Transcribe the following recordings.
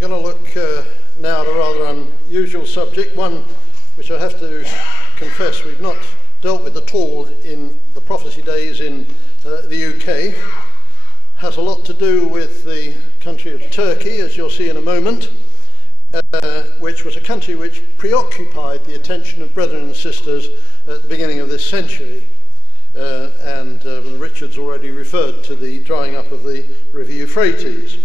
We're going to look now at a rather unusual subject, one which I have to confess we've not dealt with at all in the prophecy days in the UK. Has a lot to do with the country of Turkey, as you'll see in a moment, which was a country which preoccupied the attention of brethren and sisters at the beginning of this century. Richard's already referred to the drying up of the River Euphrates.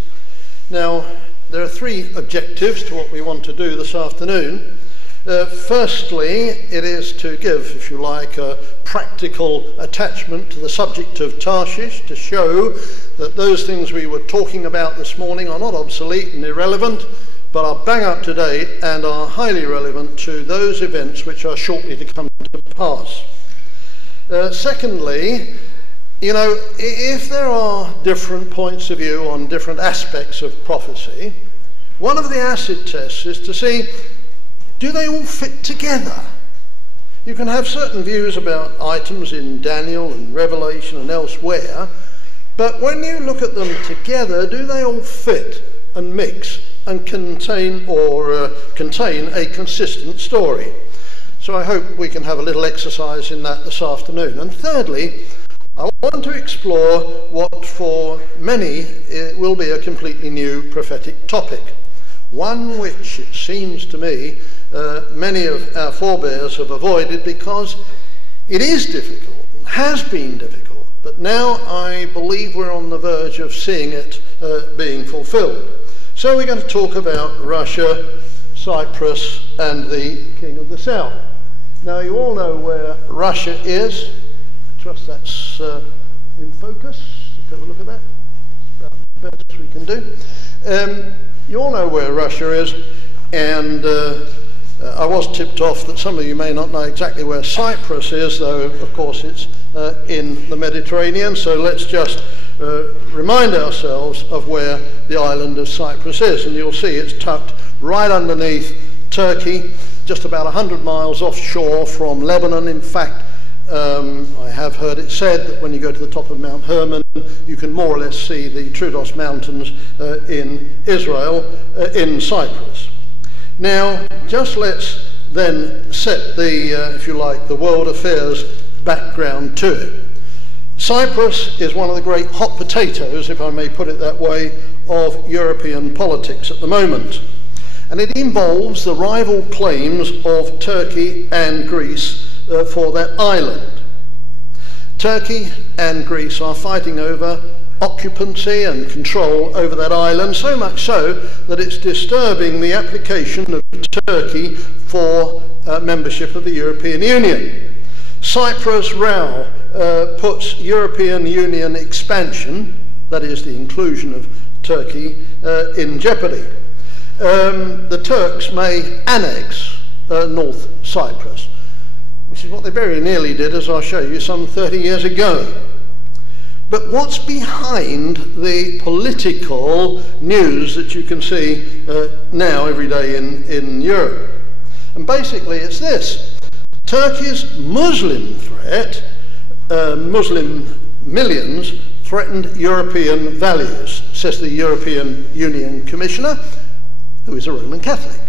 Now, there are three objectives to what we want to do this afternoon. Firstly, it is to give, if you like, a practical attachment to the subject of Tarshish, to show that those things we were talking about this morning are not obsolete and irrelevant, but are bang up to date and are highly relevant to those events which are shortly to come to pass. Secondly, you know, if there are different points of view on different aspects of prophecy, one of the acid tests is to see, do they all fit together? You can have certain views about items in Daniel and Revelation and elsewhere, but when you look at them together, do they all fit and mix and contain a consistent story? So I hope we can have a little exercise in that this afternoon. And thirdly, I want to explore what for many will be a completely new prophetic topic, one which it seems to me many of our forebears have avoided because it is difficult, has been difficult, but now I believe we're on the verge of seeing it being fulfilled. So we're going to talk about Russia, Cyprus and the King of the South. Now you all know where Russia is. I trust that's in focus. Let's have a look at that. It's about the best we can do. You all know where Russia is, and I was tipped off that some of you may not know exactly where Cyprus is, though of course it's in the Mediterranean, so let's just remind ourselves of where the island of Cyprus is, and you'll see it's tucked right underneath Turkey, just about 100 miles offshore from Lebanon. In fact, I have heard it said that when you go to the top of Mount Hermon, you can more or less see the Troodos Mountains in Israel, in Cyprus. Now, just let's then set the, if you like, the world affairs background to it. Cyprus is one of the great hot potatoes, if I may put it that way, of European politics at the moment. And it involves the rival claims of Turkey and Greece for that island. Turkey and Greece are fighting over occupancy and control over that island, so much so that it's disturbing the application of Turkey for membership of the European Union. Cyprus row puts European Union expansion, that is the inclusion of Turkey, in jeopardy. The Turks may annex North Cyprus, which is what they very nearly did, as I'll show you, some 30 years ago. But what's behind the political news that you can see now every day in Europe? And basically it's this: Turkey's Muslim threat, Muslim millions, threatened European values, says the European Union Commissioner, who is a Roman Catholic,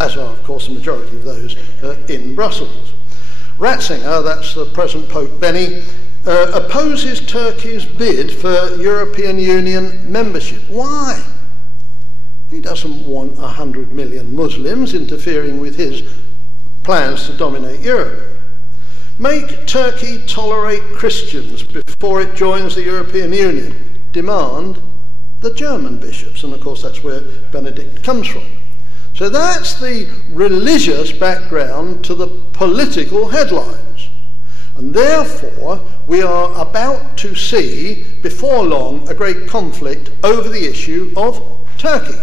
as are of course the majority of those in Brussels. Ratzinger, that's the present Pope Benny, opposes Turkey's bid for European Union membership. Why? He doesn't want 100 million Muslims interfering with his plans to dominate Europe. Make Turkey tolerate Christians before it joins the European Union. Demand the German bishops, and of course that's where Benedict comes from. So that's the religious background to the political headlines. And therefore, we are about to see, before long, a great conflict over the issue of Turkey.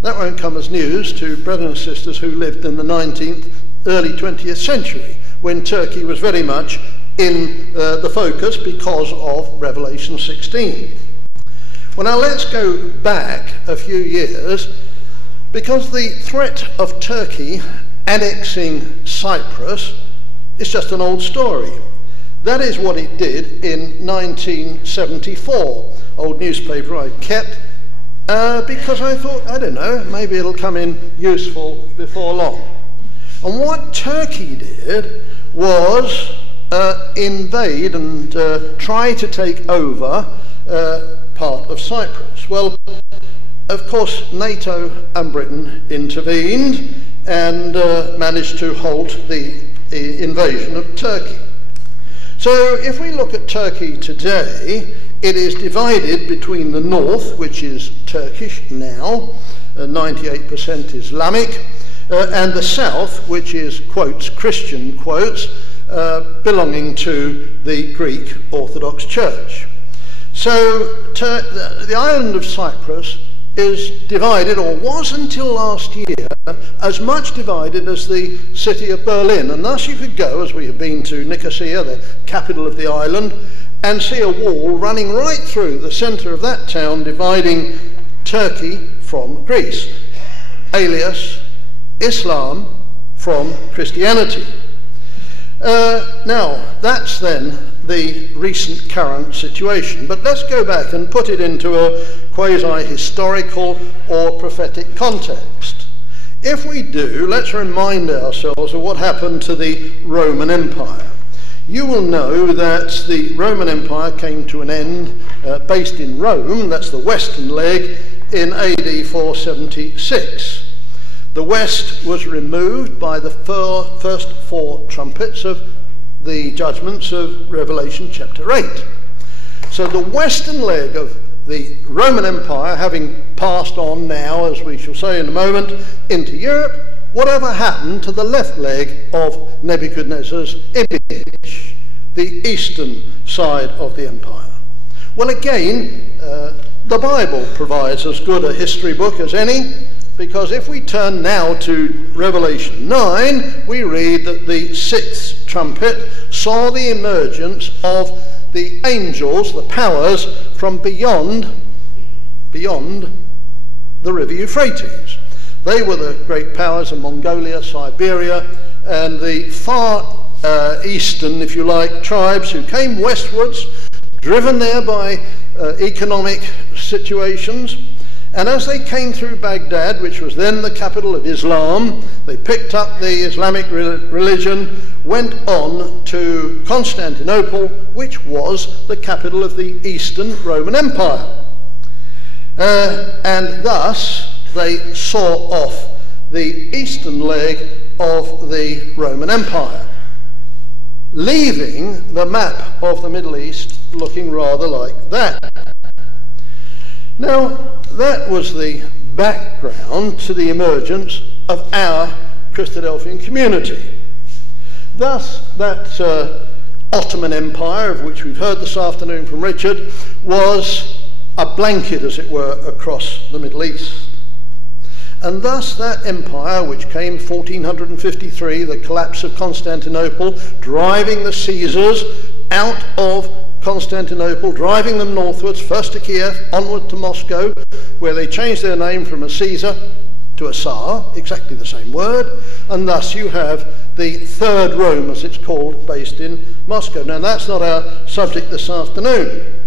That won't come as news to brothers and sisters who lived in the 19th, early 20th century, when Turkey was very much in the focus because of Revelation 16. Well, now let's go back a few years, because the threat of Turkey annexing Cyprus is just an old story. That is what it did in 1974. Old newspaper I kept. because I thought, I don't know, maybe it'll come in useful before long. And what Turkey did was invade and try to take over part of Cyprus. Well, of course, NATO and Britain intervened and managed to halt the invasion of Turkey. So if we look at Turkey today, it is divided between the north, which is Turkish now, 98% Islamic, and the south, which is, quotes, Christian, quotes, belonging to the Greek Orthodox Church. So the island of Cyprus is divided, or was until last year, as much divided as the city of Berlin. And thus you could go, as we have been to Nicosia, the capital of the island, and see a wall running right through the centre of that town, dividing Turkey from Greece, alias Islam from Christianity. Now, that's then the recent current situation. But let's go back and put it into a quasi-historical or prophetic context. If we do, let's remind ourselves of what happened to the Roman Empire. You will know that the Roman Empire came to an end, based in Rome, that's the western leg, in AD 476. The west was removed by the first four trumpets of the judgments of Revelation chapter 8. So the western leg of the Roman Empire, having passed on now, as we shall say in a moment, into Europe, whatever happened to the left leg of Nebuchadnezzar's image, the eastern side of the empire? Well, again, the Bible provides as good a history book as any, because if we turn now to Revelation 9, we read that the sixth trumpet saw the emergence of the angels, the powers, from beyond the river Euphrates. They were the great powers of Mongolia, Siberia, and the far eastern, if you like, tribes who came westwards, driven there by economic situations. And as they came through Baghdad, which was then the capital of Islam, they picked up the Islamic religion, went on to Constantinople, which was the capital of the Eastern Roman Empire. And thus they saw off the eastern leg of the Roman Empire, leaving the map of the Middle East looking rather like that. Now, that was the background to the emergence of our Christadelphian community. Thus, that Ottoman Empire, of which we've heard this afternoon from Richard, was a blanket, as it were, across the Middle East. And thus that empire, which came 1453, the collapse of Constantinople, driving the Caesars out of Constantinople, driving them northwards, first to Kiev, onward to Moscow, where they changed their name from a Caesar to a Tsar, exactly the same word, and thus you have the Third Rome, as it's called, based in Moscow. Now, that's not our subject this afternoon,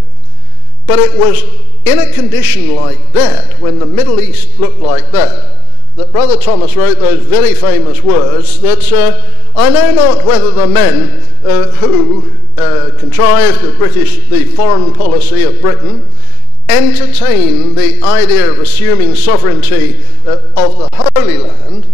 but it was in a condition like that, when the Middle East looked like that, that Brother Thomas wrote those very famous words that I know not whether the men who contrived the foreign policy of Britain entertained the idea of assuming sovereignty of the Holy Land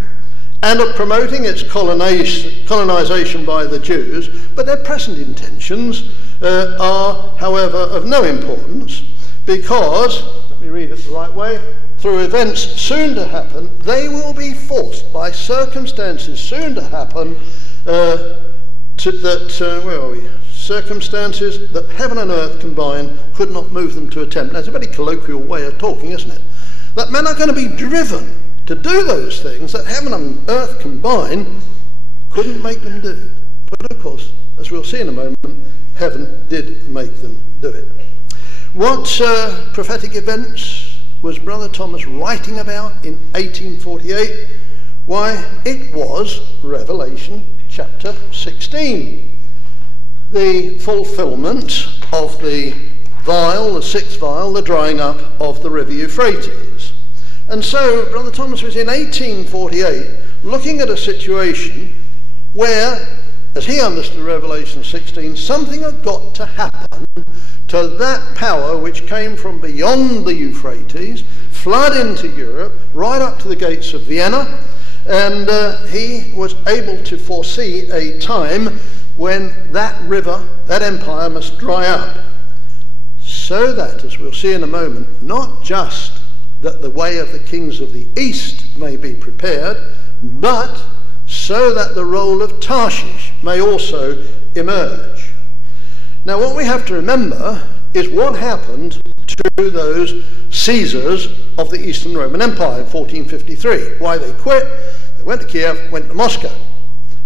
and of promoting its colonization by the Jews, but their present intentions are, however, of no importance, because, let me read it the right way, through events soon to happen, they will be forced by circumstances soon to happen where are we? Circumstances that heaven and earth combined could not move them to attempt. That's a very colloquial way of talking, isn't it? That men are going to be driven to do those things that heaven and earth combined couldn't make them do. But of course, as we'll see in a moment, heaven did make them do it. What prophetic events was Brother Thomas writing about in 1848? Why, it was Revelation chapter 16. The fulfillment of the vial, the sixth vial, the drying up of the river Euphrates. And so Brother Thomas was in 1848 looking at a situation where, as he understood Revelation 16, something had got to happen to that power which came from beyond the Euphrates, flood into Europe, right up to the gates of Vienna, and he was able to foresee a time when that river, that empire, must dry up, so that, as we'll see in a moment, not just that the way of the kings of the east may be prepared, but so that the role of Tarshish may also emerge. Now, what we have to remember is what happened to those Caesars of the Eastern Roman Empire in 1453. Why they quit? They went to Kiev, went to Moscow.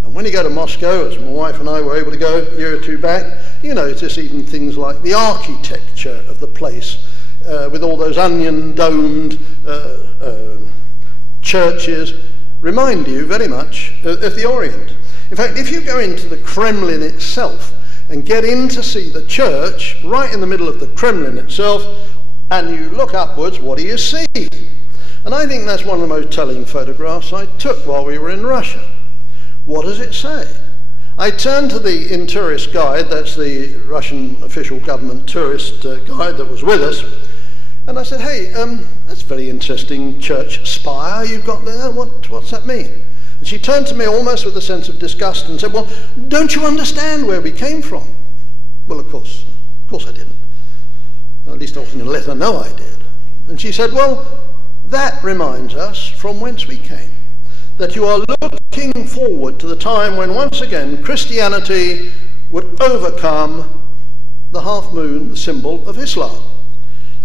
And when you go to Moscow, as my wife and I were able to go a year or two back, you notice even things like the architecture of the place, with all those onion-domed churches, remind you very much of the Orient. In fact, if you go into the Kremlin itself and get in to see the church right in the middle of the Kremlin itself, and you look upwards, what do you see? And I think that's one of the most telling photographs I took while we were in Russia. What does it say? I turned to the in-tourist guide, that's the Russian official government tourist guide that was with us, and I said, hey, that's a very interesting church spire you've got there. What's that mean? And she turned to me almost with a sense of disgust and said, well, don't you understand where we came from? Well, of course I didn't. At least I wasn't going to let her know I did. And she said, well, that reminds us from whence we came, that you are looking forward to the time when once again Christianity would overcome the half moon, the symbol of Islam.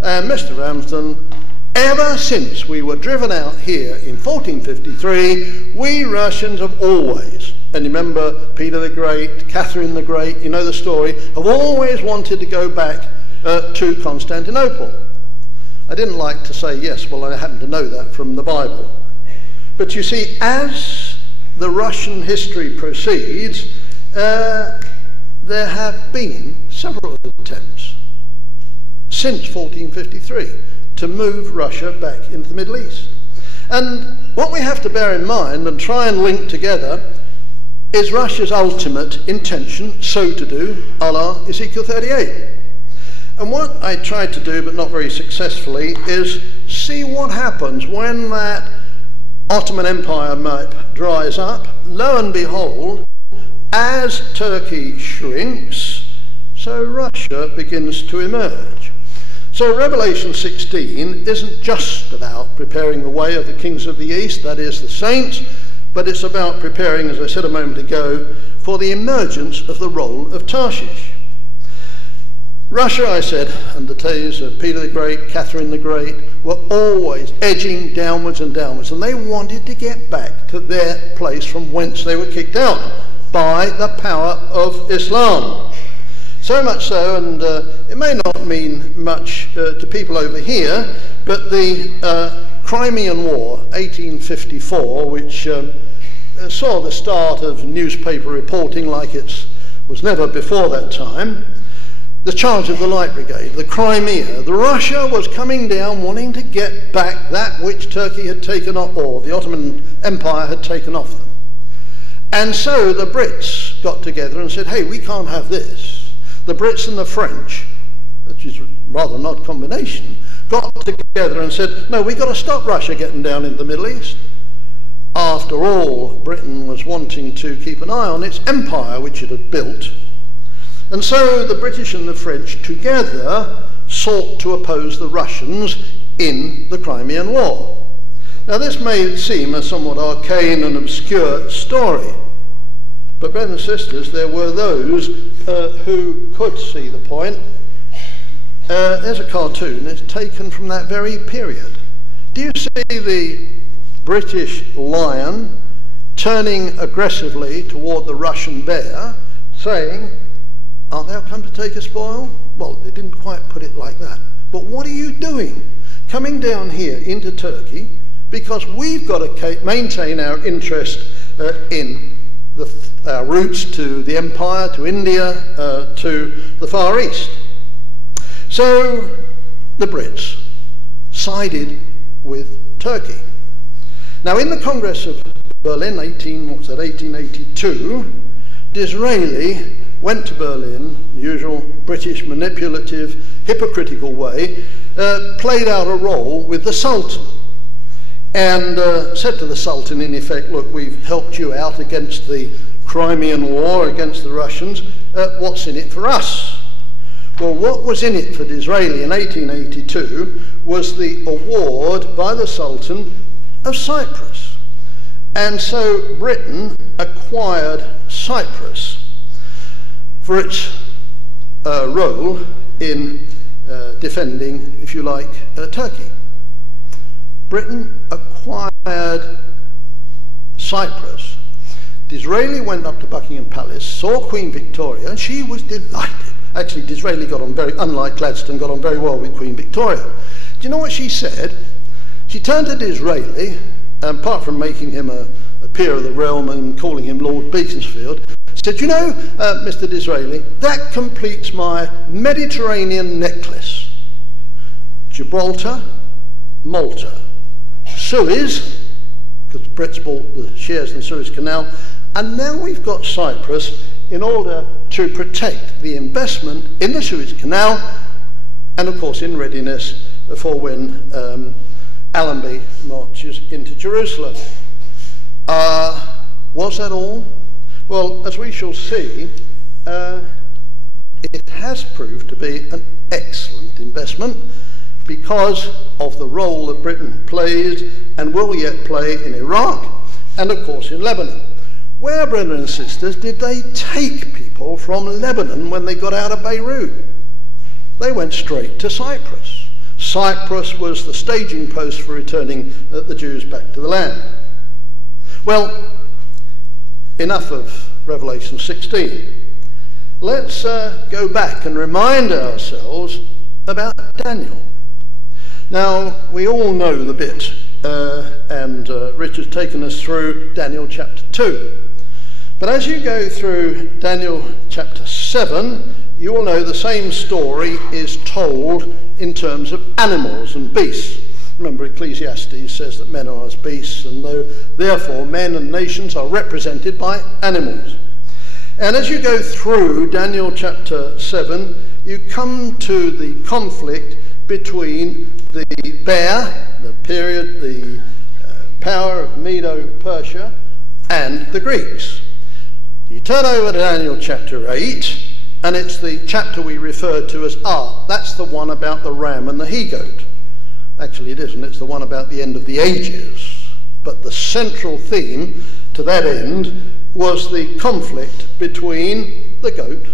And Mr. Ramsden, ever since we were driven out here in 1453, we Russians have always, and remember Peter the Great, Catherine the Great, you know the story, have always wanted to go back to Constantinople. I didn't like to say yes, well, I happen to know that from the Bible. But you see, as the Russian history proceeds, there have been several attempts since 1453 to move Russia back into the Middle East. And what we have to bear in mind and try and link together is Russia's ultimate intention, so to do, a la Ezekiel 38. And what I tried to do, but not very successfully, is see what happens when that Ottoman Empire map dries up. Lo and behold, as Turkey shrinks, so Russia begins to emerge. So Revelation 16 isn't just about preparing the way of the kings of the East, that is the saints, but it's about preparing, as I said a moment ago, for the emergence of the role of Tarshish. Russia, I said, under the days of Peter the Great, Catherine the Great, were always edging downwards and downwards, and they wanted to get back to their place from whence they were kicked out by the power of Islam. So much so, and it may not mean much to people over here, but the Crimean War, 1854, which saw the start of newspaper reporting like it was never before that time, the charge of the Light Brigade, the Crimea, the Russia was coming down wanting to get back that which Turkey had taken off, or the Ottoman Empire had taken off them. And so the Brits got together and said, hey, we can't have this. The Brits and the French, which is a rather an odd combination, got together and said, no, we've got to stop Russia getting down into the Middle East. After all, Britain was wanting to keep an eye on its empire, which it had built. And so the British and the French together sought to oppose the Russians in the Crimean War. Now this may seem a somewhat arcane and obscure story, but brothers and sisters, there were those who could see the point. There's a cartoon, it's taken from that very period. Do you see the British lion turning aggressively toward the Russian bear, saying, art thou come to take a spoil? Well, they didn't quite put it like that. But what are you doing? Coming down here into Turkey, because we've got to maintain our interest in our roots to the empire, to India, to the Far East. So the Brits sided with Turkey. Now, in the Congress of Berlin, 1882, Disraeli went to Berlin, the usual British manipulative, hypocritical way, played out a role with the Sultan, and said to the Sultan, in effect, look, we've helped you out against the Crimean War, against the Russians, what's in it for us? Well, what was in it for Disraeli in 1882 was the award by the Sultan of Cyprus. And so Britain acquired Cyprus for its role in defending, if you like, Turkey. Britain acquired Cyprus. Disraeli went up to Buckingham Palace, saw Queen Victoria, and she was delighted. Actually, Disraeli got on very, unlike Gladstone, got on very well with Queen Victoria. Do you know what she said? She turned to Disraeli, apart from making him a peer of the realm and calling him Lord Beaconsfield, said, you know, Mr. Disraeli, that completes my Mediterranean necklace. Gibraltar, Malta, Suez, because Brits bought the shares in the Suez Canal, and now we've got Cyprus in order to protect the investment in the Suez Canal, and of course in readiness for when Allenby marches into Jerusalem. Was that all? Well, as we shall see, it has proved to be an excellent investment because of the role that Britain plays and will yet play in Iraq and of course in Lebanon. Where, brethren and sisters, did they take people from Lebanon when they got out of Beirut? They went straight to Cyprus. Cyprus was the staging post for returning the Jews back to the land. Well, enough of Revelation 16. Let's go back and remind ourselves about Daniel. Now, we all know the bit, and Richard's taken us through Daniel chapter 2. But as you go through Daniel chapter 7, you will know the same story is told in terms of animals and beasts. Remember, Ecclesiastes says that men are as beasts, and therefore men and nations are represented by animals. And as you go through Daniel chapter 7, you come to the conflict between the bear, the period, the power of Medo-Persia, and the Greeks. You turn over to Daniel chapter 8, and it's the chapter we referred to as that's the one about the ram and the he-goat. Actually, it isn't. It's the one about the end of the ages. But the central theme to that end was the conflict between the goat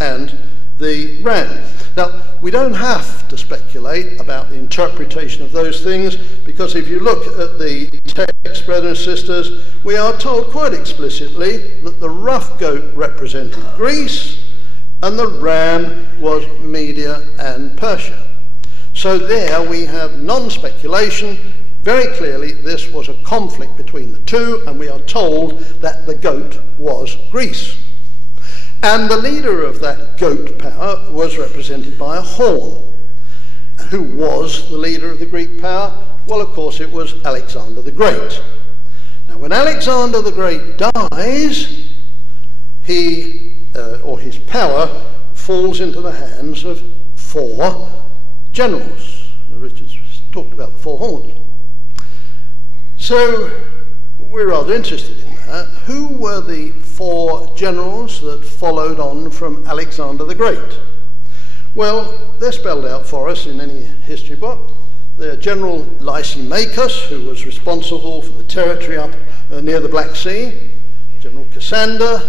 and the ram. Now, we don't have to speculate about the interpretation of those things, because if you look at the text, brothers and sisters, we are told quite explicitly that the rough goat represented Greece and the ram was Media and Persia. So there we have non-speculation. Very clearly this was a conflict between the two, and we are told that the goat was Greece. And the leader of that goat power was represented by a horn. Who was the leader of the Greek power? Well, of course, it was Alexander the Great. Now, when Alexander the Great dies, his power falls into the hands of 4 generals. Richard's talked about the 4 horns. So we're rather interested in that. Who were the 4 generals that followed on from Alexander the Great? Well, they're spelled out for us in any history book. They're General Lysimachus, who was responsible for the territory up near the Black Sea. General Cassander,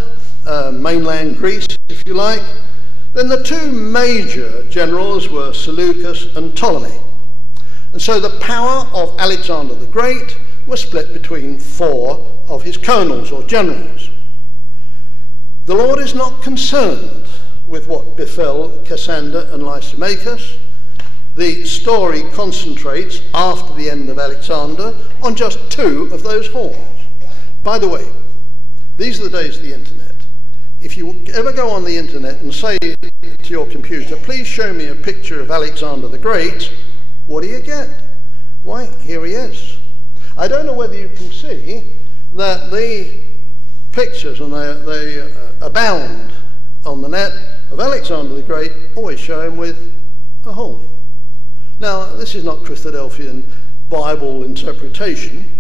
mainland Greece, if you like. Then the 2 major generals were Seleucus and Ptolemy. And so the power of Alexander the Great was split between 4 of his colonels or generals. The Lord is not concerned with what befell Cassander and Lysimachus. The story concentrates, after the end of Alexander, on just 2 of those horns. By the way, these are the days of the internet. if you ever go on the internet and say to your computer, please show me a picture of Alexander the Great, what do you get? Why, here he is. I don't know whether you can see that the pictures, and they abound on the net, of Alexander the Great always show him with a horn. Now, this is not Christadelphian Bible interpretation.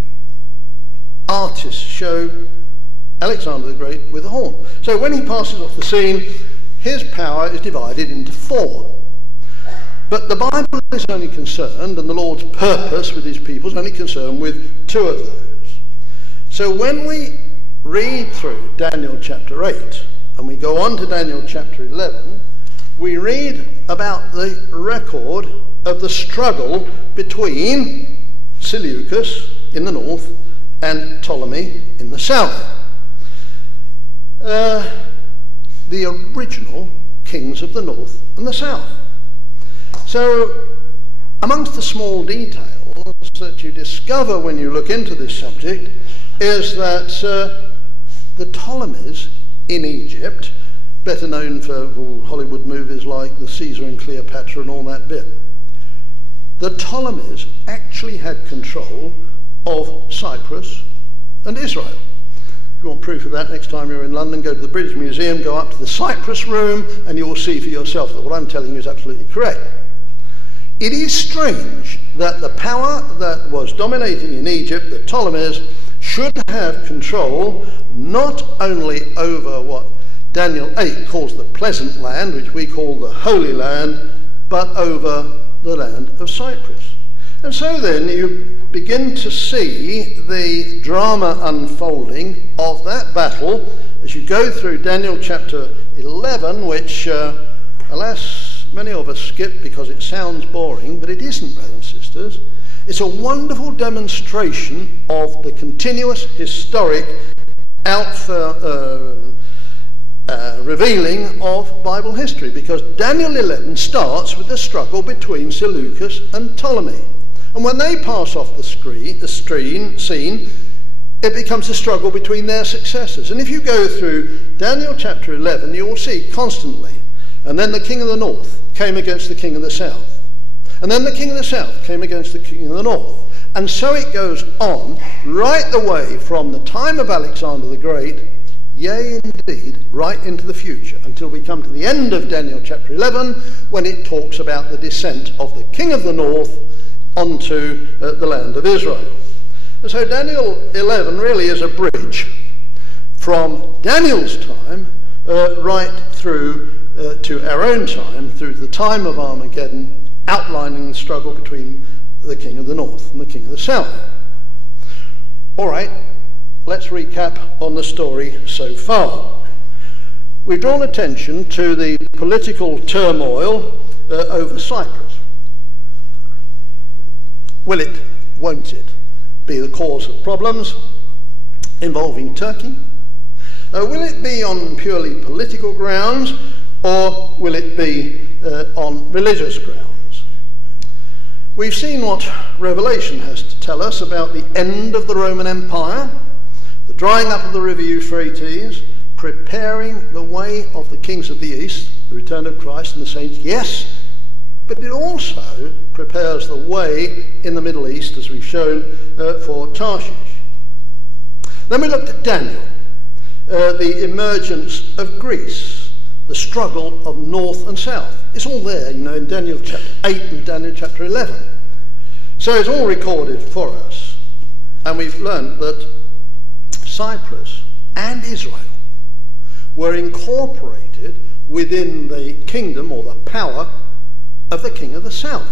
Artists show Alexander the Great with a horn. So when he passes off the scene, his power is divided into four. But the Bible is only concerned, and the Lord's purpose with his people is only concerned with two of those. So when we read through Daniel chapter 8, and we go on to Daniel chapter 11, we read about the record of the struggle between Seleucus in the north and Ptolemy in the south. The original kings of the north and the south. So, amongst the small details that you discover when you look into this subject is that the Ptolemies in Egypt, better known for Hollywood movies like the Caesar and Cleopatra and all that bit, the Ptolemies actually had control of Cyprus and Israel. If you want proof of that, next time you're in London, go to the British Museum, go up to the Cyprus room, and you will see for yourself that what I'm telling you is absolutely correct. It is strange that the power that was dominating in Egypt, the Ptolemies, should have control not only over what Daniel 8 calls the pleasant land, which we call the Holy Land, but over the land of Cyprus. And so then you begin to see the drama unfolding of that battle as you go through Daniel chapter 11, which, alas, many of us skip because it sounds boring, but it isn't, brothers and sisters. It's a wonderful demonstration of the continuous historic revealing of Bible history, because Daniel 11 starts with the struggle between Seleucus and Ptolemy. And when they pass off the scene, it becomes a struggle between their successors. And if you go through Daniel chapter 11, you will see constantly, and then the king of the north came against the king of the south. And then the king of the south came against the king of the north. And so it goes on right the way from the time of Alexander the Great, yea, indeed, right into the future, until we come to the end of Daniel chapter 11, when it talks about the descent of the king of the north onto the land of Israel. And so Daniel 11 really is a bridge from Daniel's time right through to our own time, through the time of Armageddon, outlining the struggle between the king of the north and the king of the south. All right, let's recap on the story so far. We've drawn attention to the political turmoil over Cyprus. Will it, won't it, be the cause of problems involving Turkey? Will it be on purely political grounds, or will it be on religious grounds? We've seen what Revelation has to tell us about the end of the Roman Empire, the drying up of the river Euphrates, preparing the way of the kings of the East, the return of Christ and the saints, yes, but it also prepares the way in the Middle East, as we've shown, for Tarshish. Then we looked at Daniel, the emergence of Greece, the struggle of north and south. It's all there, in Daniel chapter 8 and Daniel chapter 11. So it's all recorded for us. And we've learned that Cyprus and Israel were incorporated within the kingdom or the power of the king of the south.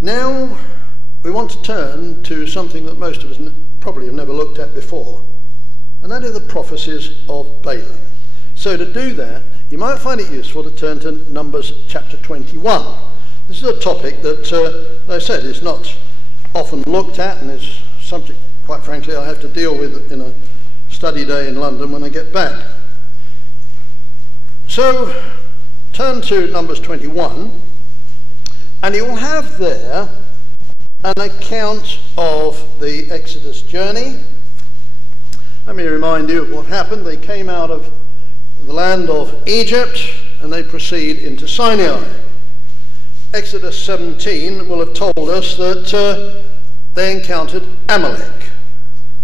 Now we want to turn to something that most of us probably have never looked at before, and that is the prophecies of Balaam. So to do that, you might find it useful to turn to Numbers chapter 21. This is a topic that, as I said, is not often looked at, and is a subject, quite frankly, I have to deal with in a study day in London when I get back. So turn to Numbers 21, and you will have there an account of the Exodus journey, Let me remind you of what happened. They came out of the land of Egypt and they proceed into Sinai. Exodus 17 will have told us that they encountered Amalek,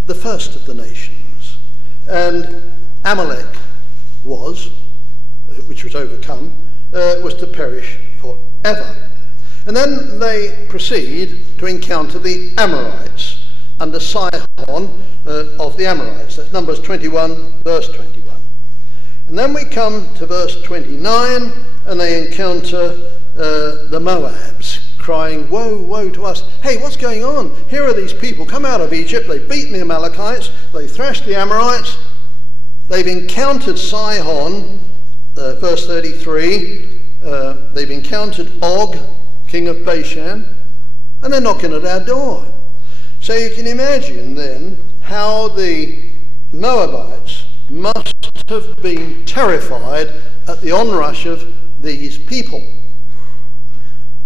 the first of the nations. And Amalek which was overcome, was to perish forever. And then they proceed to encounter the Amorites under Sihon of the Amorites. That's Numbers 21, verse 21. And then we come to verse 29, and they encounter the Moabs, crying, "Woe, woe to us. Hey, what's going on? Here are these people come out of Egypt. They've beaten the Amalekites. They thrashed the Amorites. They've encountered Sihon, verse 33. They've encountered Og, king of Bashan, and they're knocking at our door." So you can imagine then how the Moabites must have been terrified at the onrush of these people.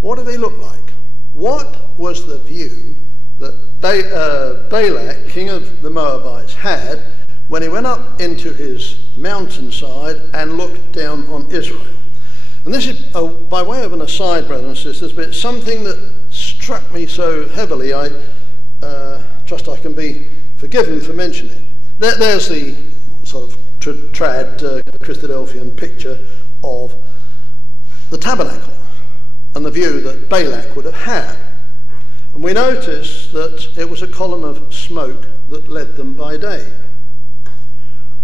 What do they look like? What was the view that Balak, king of the Moabites, had when he went up into his mountainside and looked down on Israel? And this is, by way of an aside, brothers and sisters, but it's something that struck me so heavily, I trust I can be forgiven for mentioning. There's the sort of trad Christadelphian picture of the tabernacle and the view that Balak would have had. And we notice that it was a column of smoke that led them by day.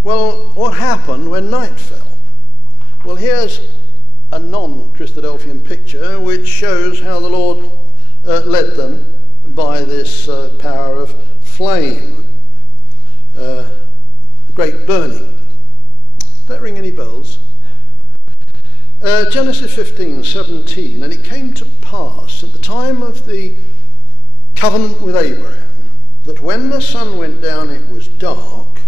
Well, what happened when night fell? Well, here's a non-Christadelphian picture which shows how the Lord led them by this power of flame, great burning. Don't ring any bells. Genesis 15:17, "And it came to pass at the time of the covenant with Abraham, that when the sun went down it was dark,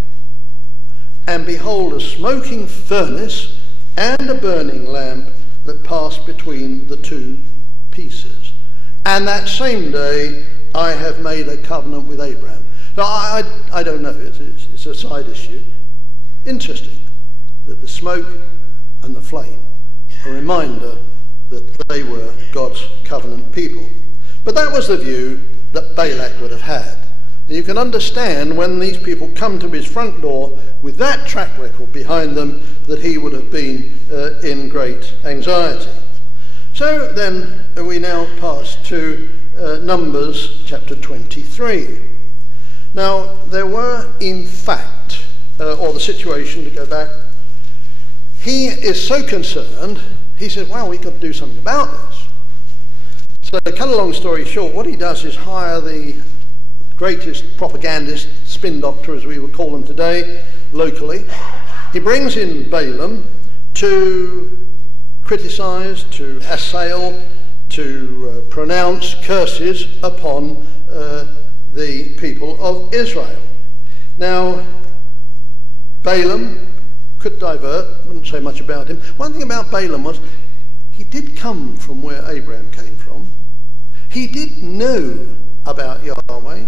and behold a smoking furnace and a burning lamp that passed between the two pieces. And that same day I have made a covenant with Abraham." Now I don't know, it's a side issue. Interesting that the smoke and the flame, a reminder that they were God's covenant people. But that was the view that Balak would have had. And you can understand when these people come to his front door with that track record behind them that he would have been in great anxiety. So then we now pass to Numbers chapter 23. Now there were in fact, or the situation, to go back, he is so concerned, he says, "Wow, we've got to do something about this." So to cut a long story short, what he does is hire the greatest propagandist, spin doctor as we would call them today, locally. He brings in Balaam to criticize, to assail, to pronounce curses upon the people of Israel. Now, Balaam could divert, wouldn't say much about him. One thing about Balaam was he did come from where Abraham came from. He did know about Yahweh.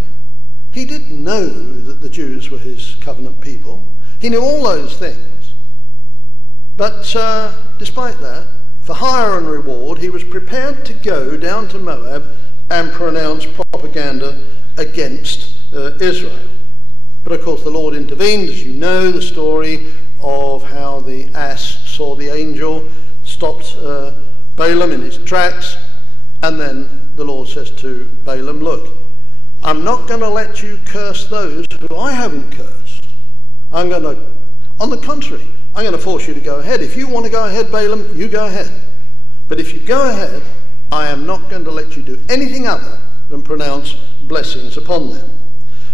He did know that the Jews were his covenant people. He knew all those things. But despite that, for hire and reward, he was prepared to go down to Moab and pronounce propaganda against Israel. But of course the Lord intervened, as you know the story of how the ass saw the angel, stopped Balaam in his tracks, and then the Lord says to Balaam, "Look, I'm not going to let you curse those who I haven't cursed. On the contrary, I'm going to force you to go ahead. If you want to go ahead, Balaam, you go ahead. But if you go ahead, I am not going to let you do anything other than pronounce blessings upon them."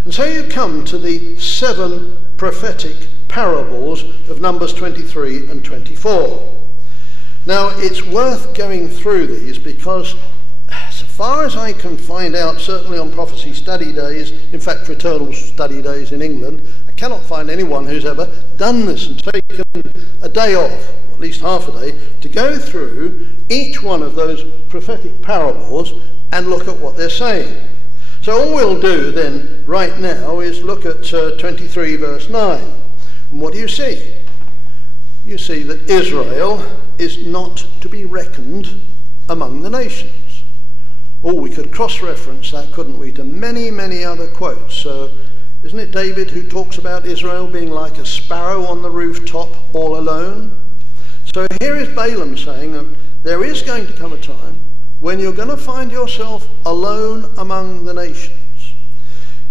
And so you come to the 7 prophetic parables of Numbers 23 and 24. Now, it's worth going through these because, so far as I can find out, certainly on prophecy study days, in fact fraternal study days in England, I cannot find anyone who's ever done this and taken a day off, or at least half a day, to go through each one of those prophetic parables and look at what they're saying. So all we'll do then right now is look at 23 verse 9. And what do you see? You see that Israel is not to be reckoned among the nations. Oh, we could cross-reference that, couldn't we, to many, many other quotes. Isn't it David who talks about Israel being like a sparrow on the rooftop all alone? So here is Balaam saying that there is going to come a time when you're going to find yourself alone among the nations.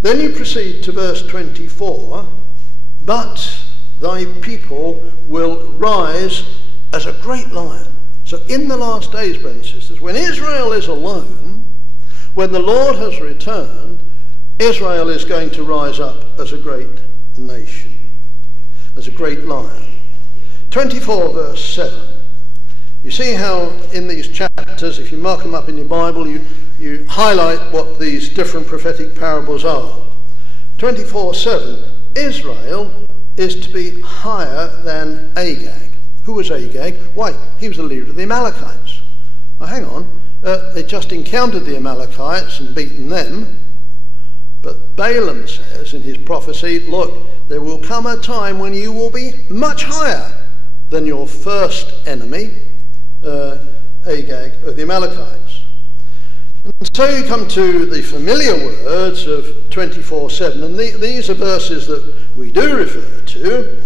Then you proceed to verse 24, but thy people will rise as a great lion. So in the last days, brothers and sisters, when Israel is alone, when the Lord has returned, Israel is going to rise up as a great nation, as a great lion. 24 verse 7. You see how in these chapters, if you mark them up in your Bible, you highlight what these different prophetic parables are. 24:7, Israel is to be higher than Agag. Who was Agag? Why, he was the leader of the Amalekites. Now hang on, they just encountered the Amalekites and beaten them. But Balaam says in his prophecy, look, there will come a time when you will be much higher than your first enemy, Agag of the Amalekites. And so you come to the familiar words of 24:7, and these are verses that we do refer to,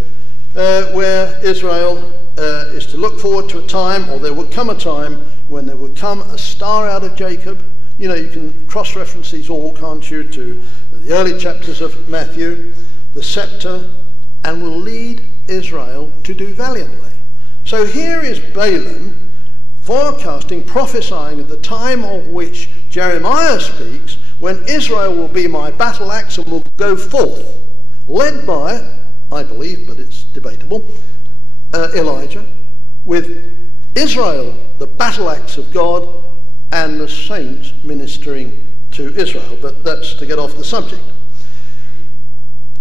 where Israel is to look forward to a time, or there would come a time when there would come a star out of Jacob. You know, you can cross-reference these all, can't you, to the early chapters of Matthew, the scepter, and will lead Israel to do valiantly. So here is Balaam forecasting, prophesying of the time of which Jeremiah speaks, when Israel will be my battle axe and will go forth, led by, I believe, but it's debatable, Elijah, with Israel, the battle axe of God, and the saints ministering to Israel. But that's to get off the subject.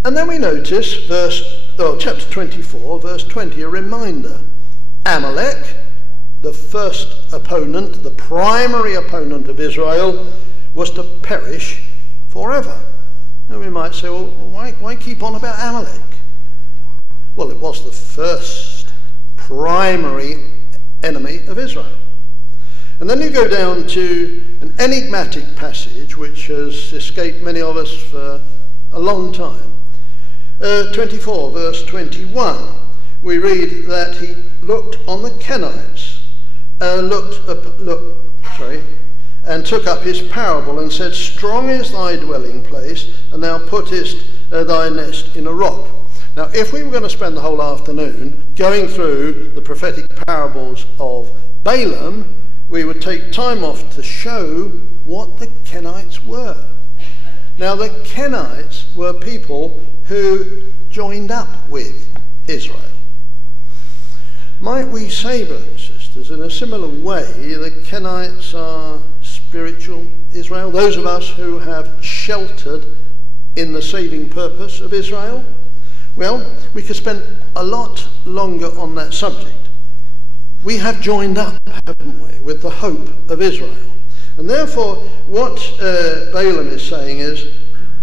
And then we notice chapter 24, verse 20, a reminder. Amalek, the first opponent, the primary opponent of Israel, was to perish forever. And we might say, well, why keep on about Amalek? Well, it was the first primary enemy of Israel. And then you go down to an enigmatic passage which has escaped many of us for a long time. 24 verse 21, we read that he looked on the Kenites, and took up his parable and said, strong is thy dwelling place, and thou puttest thy nest in a rock. Now, if we were going to spend the whole afternoon going through the prophetic parables of Balaam, we would take time off to show what the Kenites were. Now, the Kenites were people who joined up with Israel. Might we say, brothers and sisters, in a similar way, the Kenites are spiritual Israel, those of us who have sheltered in the saving purpose of Israel? Well, we could spend a lot longer on that subject. We have joined up, haven't we, with the hope of Israel. And therefore, what Balaam is saying is,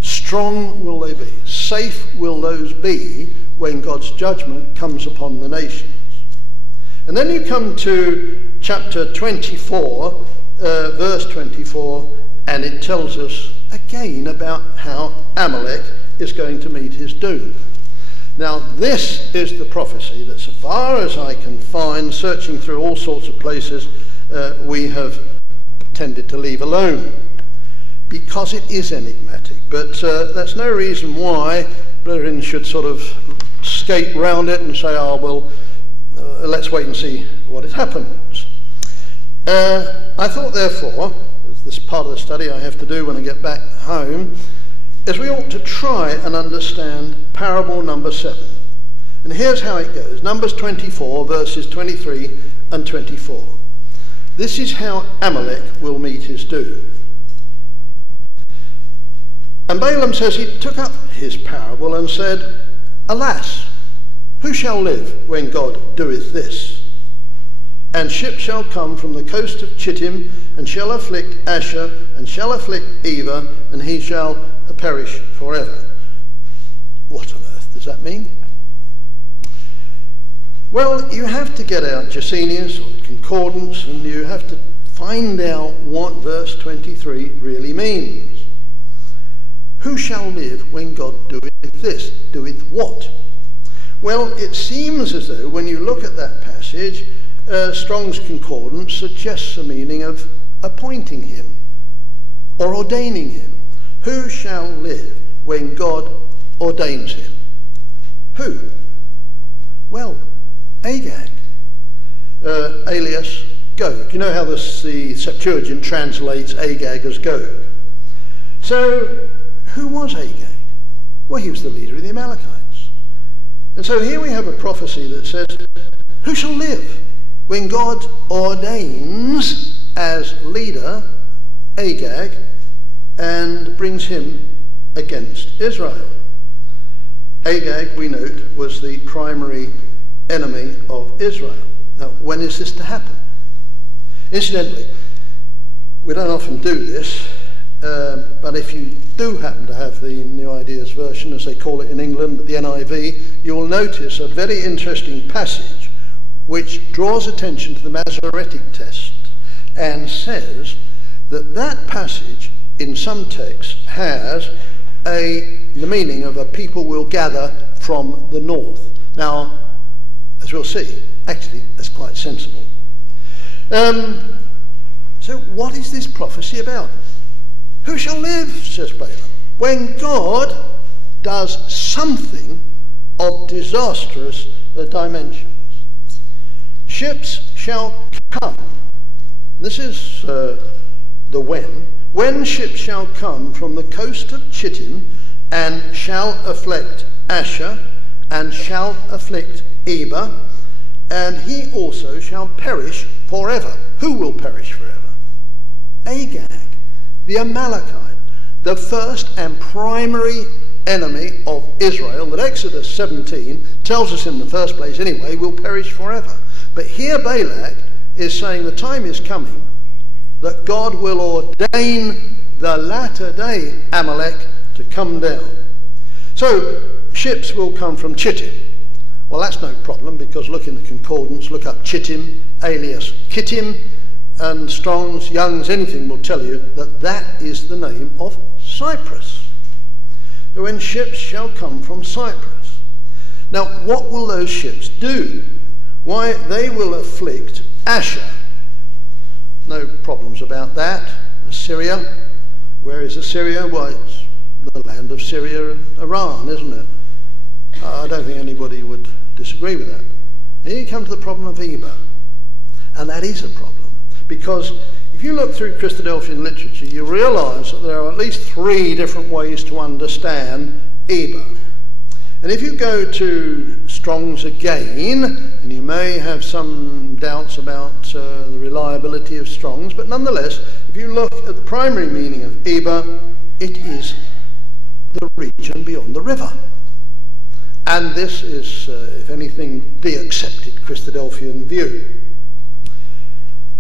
strong will they be, safe will those be when God's judgment comes upon the nations. And then you come to chapter 24, verse 24, and it tells us again about how Amalek is going to meet his doom. Now, this is the prophecy that, so far as I can find, searching through all sorts of places, we have tended to leave alone, because it is enigmatic. But that's no reason why brethren should sort of skate round it and say, oh, well, let's wait and see what it happens. I thought, therefore, as this part of the study I have to do when I get back home, is we ought to try and understand parable number 7. And here's how it goes. Numbers 24, verses 23 and 24. This is how Amalek will meet his doom. And Balaam says he took up his parable and said, alas, who shall live when God doeth this? And ships shall come from the coast of Chittim, and shall afflict Asher, and shall afflict Eva, and he shall perish forever. What on earth does that mean? Well, you have to get out Gesenius or the Concordance, and you have to find out what verse 23 really means. Who shall live when God doeth this? Doeth what? Well, it seems as though when you look at that passage, Strong's Concordance suggests the meaning of appointing him or ordaining him. Who shall live when God ordains him? Who? Well, Agag, alias Gog. You know how the Septuagint translates Agag as Gog. So, who was Agag? Well, he was the leader of the Amalekites. And so here we have a prophecy that says, who shall live when God ordains as leader Agag and brings him against Israel? Agag, we note, was the primary enemy of Israel. Now, when is this to happen? Incidentally, we don't often do this, but if you do happen to have the New Ideas Version, as they call it in England, the NIV, you will notice a very interesting passage which draws attention to the Masoretic text and says that that passage in some texts has the meaning of a people will gather from the north. Now, as we'll see, actually that's quite sensible. So what is this prophecy about? Who shall live, says Balaam, when God does something of disastrous dimensions? Ships shall come. This is the when. When ships shall come from the coast of Chittim, and shall afflict Asher, and shall afflict Eba, and he also shall perish forever. Who will perish forever? Agag, the Amalekite, the first and primary enemy of Israel, that Exodus 17 tells us in the first place anyway, will perish forever. But here Balak is saying the time is coming that God will ordain the latter day Amalek to come down. So ships will come from Chittim. Well, that's no problem, because look in the concordance, look up Chittim, alias Chittim, and Strong's, Young's, anything will tell you that that is the name of Cyprus. When ships shall come from Cyprus. Now, what will those ships do? Why, they will afflict Asher. No problems about that. Assyria. Where is Assyria? Well, it's the land of Syria and Iran, isn't it? I don't think anybody would disagree with that. And here you come to the problem of Eba. And that is a problem. Because if you look through Christadelphian literature, you realise that there are at least 3 different ways to understand Eba. And if you go to Strong's again, and you may have some doubts about the reliability of Strong's, but nonetheless, if you look at the primary meaning of Eba, it is the region beyond the river. And this is, if anything, the accepted Christadelphian view.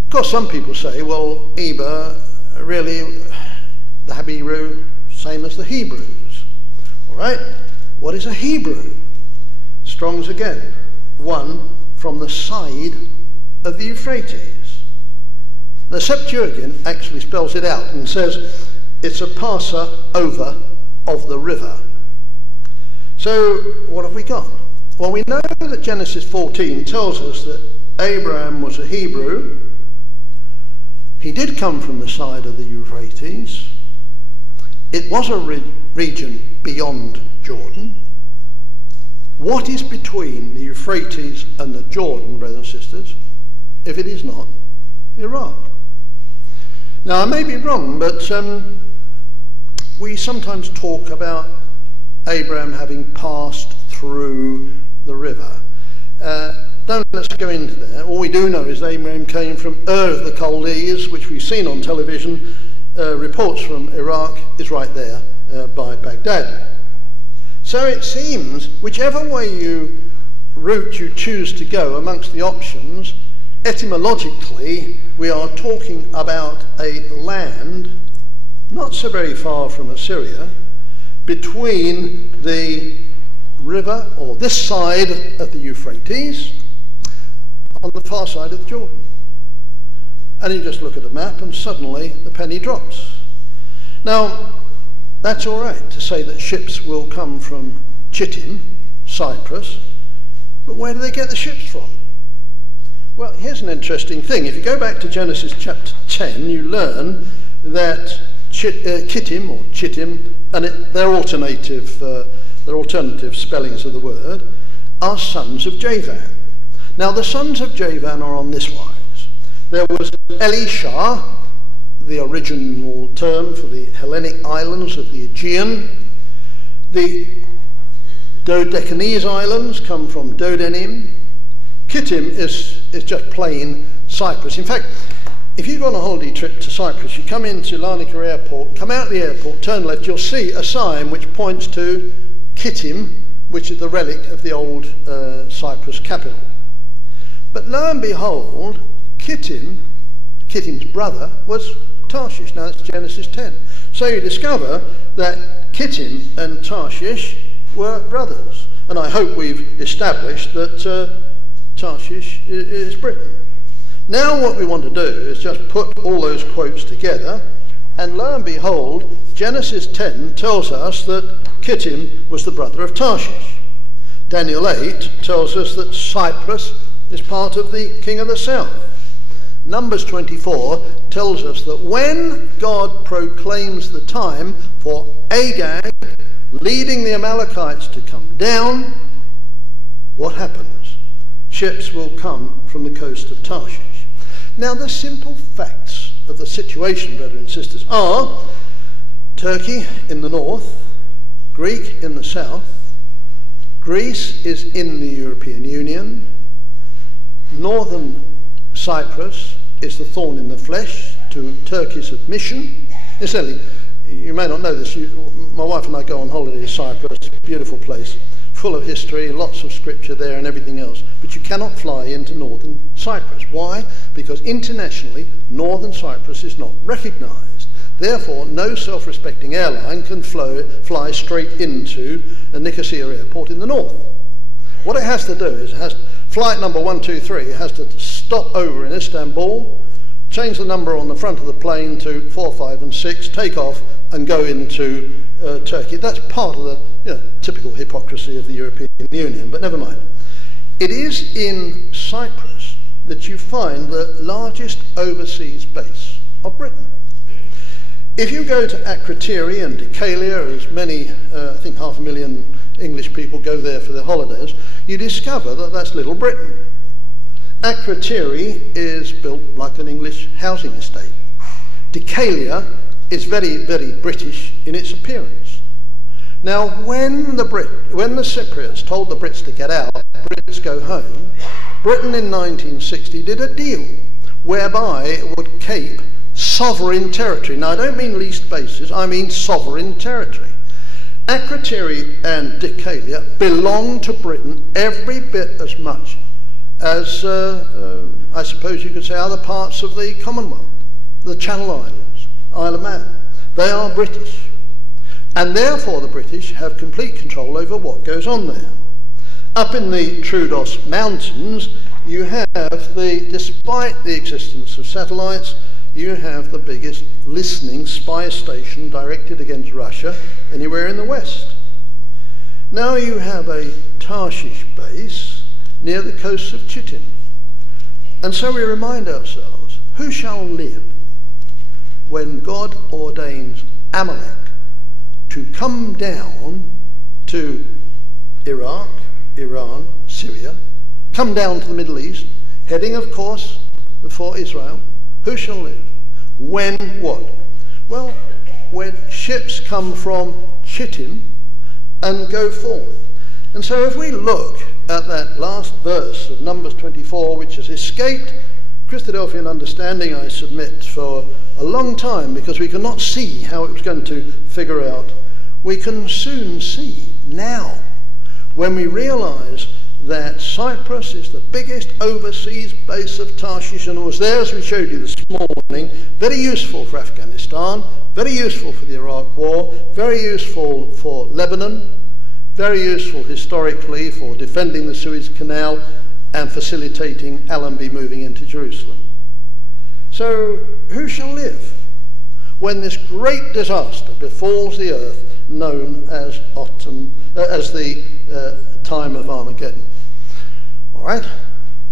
Of course, some people say, well, Eba, really, the Hebrew, same as the Hebrews. All right? What is a Hebrew? Strong's again. One from the side of the Euphrates. The Septuagint actually spells it out and says it's a passer over of the river. So what have we got? Well, we know that Genesis 14 tells us that Abraham was a Hebrew. He did come from the side of the Euphrates. It was a region beyond Jordan. What is between the Euphrates and the Jordan, brothers and sisters, if it is not Iraq? Now, I may be wrong, but we sometimes talk about Abraham having passed through the river. Let's go into that. All we do know is that Abraham came from Ur of the Chaldees, which we've seen on television. Reports from Iraq is right there by Baghdad. So it seems, whichever way route you choose to go amongst the options, etymologically, we are talking about a land not so very far from Assyria, between the river, or this side of the Euphrates, on the far side of the Jordan. And you just look at a map and suddenly the penny drops. Now, that's all right to say that ships will come from Chittim, Cyprus, but where do they get the ships from? Well, here's an interesting thing. If you go back to Genesis chapter 10, you learn that Chittim, or Chittim, and their alternative spellings of the word, are sons of Javan. Now, the sons of Javan are on this wise. There was Elisha, the original term for the Hellenic islands of the Aegean. The Dodecanese islands come from Dodenim. Chittim is just plain Cyprus. In fact, if you go on a holiday trip to Cyprus, you come into Larnaca Airport, come out of the airport, turn left, you'll see a sign which points to Chittim, which is the relic of the old Cyprus capital. But lo and behold, Chittim's brother was Tarshish. Now that's Genesis 10. So you discover that Chittim and Tarshish were brothers. And I hope we've established that Tarshish is Britain. Now what we want to do is just put all those quotes together, and lo and behold, Genesis 10 tells us that Chittim was the brother of Tarshish. Daniel 8 tells us that Cyprus is part of the king of the south. Numbers 24 tells us that when God proclaims the time for Agag leading the Amalekites to come down, what happens? Ships will come from the coast of Tarshish. Now, the simple facts of the situation, brothers and sisters, are Turkey in the north, Greek in the south, Greece is in the European Union, northern Cyprus is the thorn in the flesh to Turkey's admission. Incidentally, you may not know this, my wife and I go on holiday to Cyprus, beautiful place, full of history, lots of scripture there and everything else, but you cannot fly into northern Cyprus. Why? Because internationally, northern Cyprus is not recognised. Therefore, no self-respecting airline can fly straight into Nicosia Airport in the north. What it has to do is, flight number 123 has to stop over in Istanbul, change the number on the front of the plane to 4, 5 and 6, take off and go into Turkey. That's part of the typical hypocrisy of the European Union, but never mind. It is in Cyprus that you find the largest overseas base of Britain. If you go to Akrotiri and Decalia, as many, I think 500,000 English people go there for their holidays, you discover that that's Little Britain. Akrotiri is built like an English housing estate. Decalia is very, very British in its appearance. Now, when the Cypriots told the Brits to get out, Brits go home, Britain in 1960 did a deal whereby it would keep sovereign territory. Now, I don't mean leased bases, I mean sovereign territory. Akrotiri and Decalia belong to Britain every bit as much as, I suppose you could say, other parts of the Commonwealth, the Channel Islands, Isle of Man. They are British. And therefore the British have complete control over what goes on there. Up in the Troodos Mountains, you have despite the existence of satellites, you have the biggest listening spy station directed against Russia anywhere in the West. Now you have a Tarshish base near the coast of Chittim. And so we remind ourselves, who shall live when God ordains Amalek to come down to Iraq, Iran, Syria, come down to the Middle East, heading, of course, for Israel? Who shall live? When what? Well, when ships come from Chittim and go forth. And so if we look at that last verse of Numbers 24, which has escaped Christadelphian understanding, I submit, for a long time, because we could not see how it was going to figure out, we can soon see now, when we realise that Cyprus is the biggest overseas base of Tarshish, and it was there, as we showed you this morning, very useful for Afghanistan, very useful for the Iraq War, very useful for Lebanon, very useful historically for defending the Suez Canal and facilitating Allenby moving into Jerusalem. So who shall live when this great disaster befalls the earth known as the time of Armageddon? All right,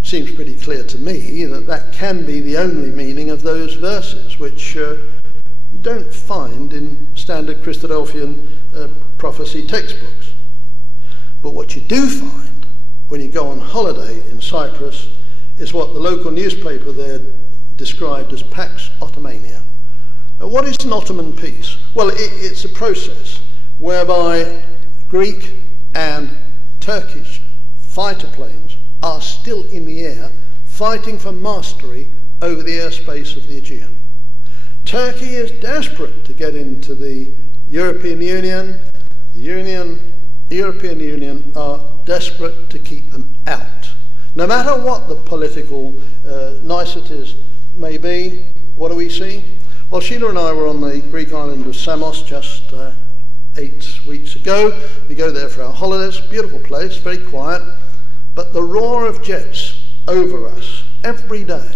seems pretty clear to me that that can be the only meaning of those verses, which you don't find in standard Christadelphian prophecy textbooks. But what you do find when you go on holiday in Cyprus is what the local newspaper there described as Pax Ottomania. What is an Ottoman peace? Well, it's a process whereby Greek and Turkish fighter planes are still in the air fighting for mastery over the airspace of the Aegean. Turkey is desperate to get into the European Union. The European Union are desperate to keep them out. No matter what the political niceties may be, what do we see? Well, Sheila and I were on the Greek island of Samos just 8 weeks ago. We go there for our holidays. Beautiful place, very quiet. But the roar of jets over us every day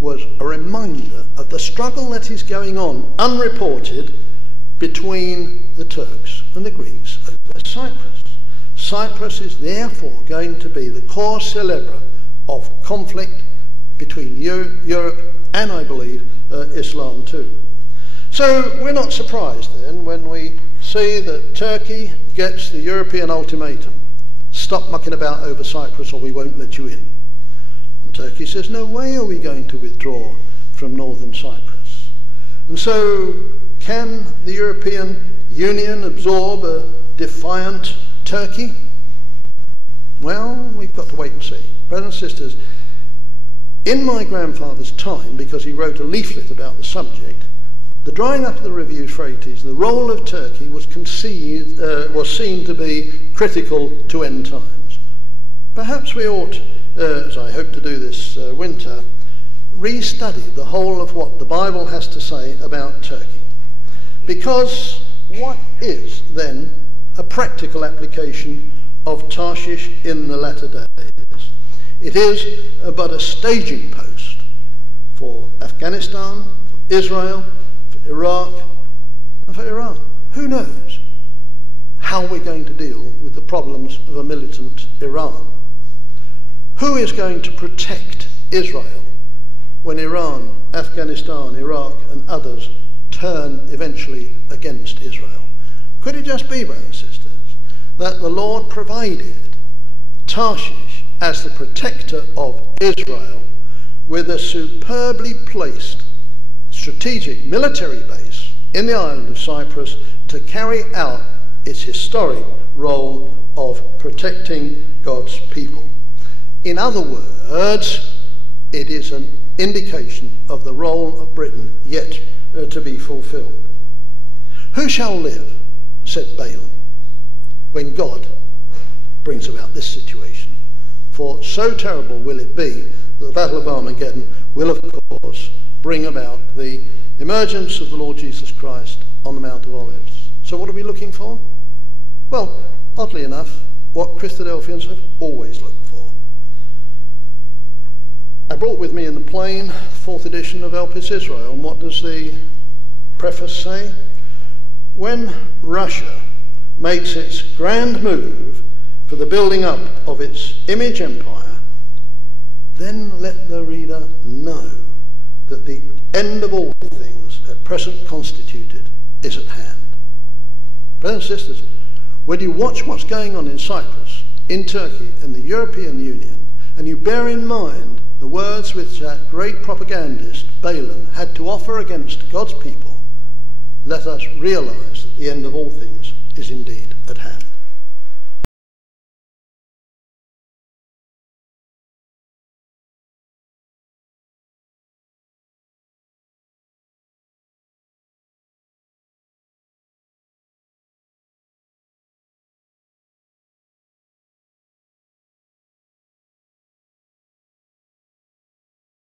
was a reminder of the struggle that is going on, unreported, between the Turks and the Greeks over Cyprus. Cyprus is therefore going to be the cause célèbre of conflict between Europe and, I believe, Islam too. So we're not surprised then when we see that Turkey gets the European ultimatum: stop mucking about over Cyprus or we won't let you in. And Turkey says, no way are we going to withdraw from northern Cyprus. And so can the European Union absorb a defiant Turkey? Well, we've got to wait and see. Brothers and sisters, in my grandfather's time, because he wrote a leaflet about the subject, the drying up of the river Euphrates, the role of Turkey was seen to be critical to end times. Perhaps we ought, as I hope to do this winter, restudy the whole of what the Bible has to say about Turkey. Because what is then a practical application of Tarshish in the latter days? It is but a staging post for Afghanistan, for Israel, for Iraq, and for Iran. Who knows how we're going to deal with the problems of a militant Iran? Who is going to protect Israel when Iran, Afghanistan, Iraq, and others turn eventually against Israel? Could it just be, brothers and sisters, that the Lord provided Tarshish as the protector of Israel with a superbly placed strategic military base in the island of Cyprus to carry out its historic role of protecting God's people? In other words, it is an indication of the role of Britain yet to be fulfilled. Who shall live, said Balaam, when God brings about this situation? For so terrible will it be that the Battle of Armageddon will, of course, bring about the emergence of the Lord Jesus Christ on the Mount of Olives. So what are we looking for? Well, oddly enough, what Christadelphians have always looked for. I brought with me in the plane the 4th edition of Elpis Israel, and what does the preface say? When Russia makes its grand move for the building up of its image empire, then let the reader know that the end of all things at present constituted is at hand. Brothers and sisters, when you watch what's going on in Cyprus, in Turkey, and the European Union, and you bear in mind the words which that great propagandist Balaam had to offer against God's people, let us realize that the end of all things is indeed at hand.